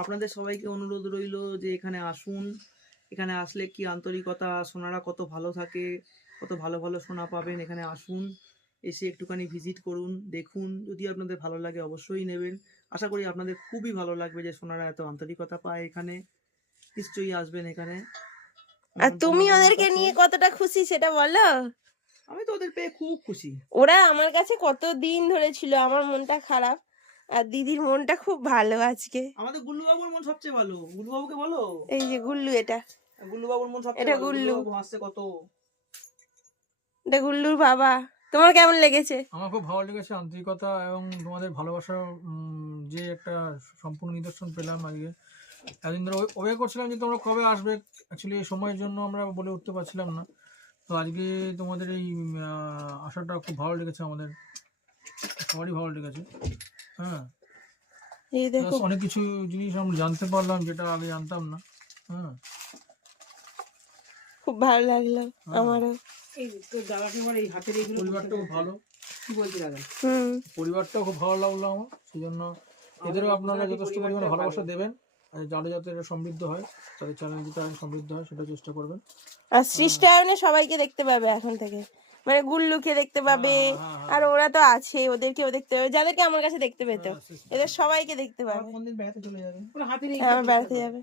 আপনাদের সবাইকে অনুরোধ রইল যে এখানে আসুন। এখানে আসলে কি আন্তরিকতা, সোনারা কত ভালো থাকে, কত ভালো ভালো সোনা পাবেন। এখানে আসুন, এসে একটুখানি ভিজিট করুন, দেখুন। যদি আপনাদের ভালো লাগে অবশ্যই নেবেন। আশা করি আপনাদের খুবই ভালো লাগবে যে সোনারা এত আন্তরিকতা পায় এখানে। নিশ্চয়ই আসবেন এখানে। আর তুমি নিমন্ত্রণ আমার ওদেরকে কাছে। নিয়ে কতটা খুশি সেটা বলো। আমি তো ওদের পেয়ে খুব খুশি। ওরা আমার কাছে কত দিন ধরে ছিল, আমার মনটা খারাপ, আর দিদির মনটা খুব ভালো আজকে। আমাদের গুল্লুবাবুর মন সবচেয়ে ভালো। গুল্লুবাবুকে বলো। এই যে গুল্লু, এটা গুল্লুবাবুর মন সবচেয়ে এটা ভালো। গুল্লু, গুল্লুবাবু হাসছে কত। এটা গুল্লুর বাবা। তোমার কেমন লেগেছে? আমার খুব ভালো লেগেছে আন্তরিকতা এবং তোমাদের ভালোবাসার যে একটা সম্পূর্ণ নিদর্শন পেলাম আজকে। এতদিন ধরে ওয়েট করছিলাম যে তোমরা কবে আসবে, অ্যাকচুয়ালি এই সময়ের জন্য আমরা বলে উঠতে পারছিলাম না। তো আজকে তোমাদের এই আশাটা খুব ভালো লেগেছে, আমাদের সবারই ভালো লেগেছে। হ্যাঁ, এই দেখো, অনেক কিছু জিনিস আমরা জানতে পারলাম যেটা আগে জানতাম না। হ্যাঁ, খুব ভালো লাগলো আমারও। এই তো দাদাকে এবার এই হাতের এইগুলো পরিবারটাও খুব ভালো, কি বলছি দাদা? পরিবারটাও খুব ভালো লাগলো আমার। সেই জন্য এদেরও আপনারা যথেষ্ট পরিমাণে ভালোবাসা দেবেন, আর যাতে যাতে এটা সমৃদ্ধ হয়, তাদের চ্যানেল যেটা সমৃদ্ধ হয় সেটা চেষ্টা করবেন। আর সৃষ্টায়নে সবাইকে দেখতে পাবে এখন থেকে, মানে গুল্লুকে দেখতে পাবে, আর ওরা তো আছে, ওদেরকেও দেখতে পাবে, যাদেরকে আমার কাছে দেখতে পেতো, এদের সবাইকে দেখতে পাবে। কোনদিন বেড়াতে চলে যাবে? আমার বেড়াতে যাবে।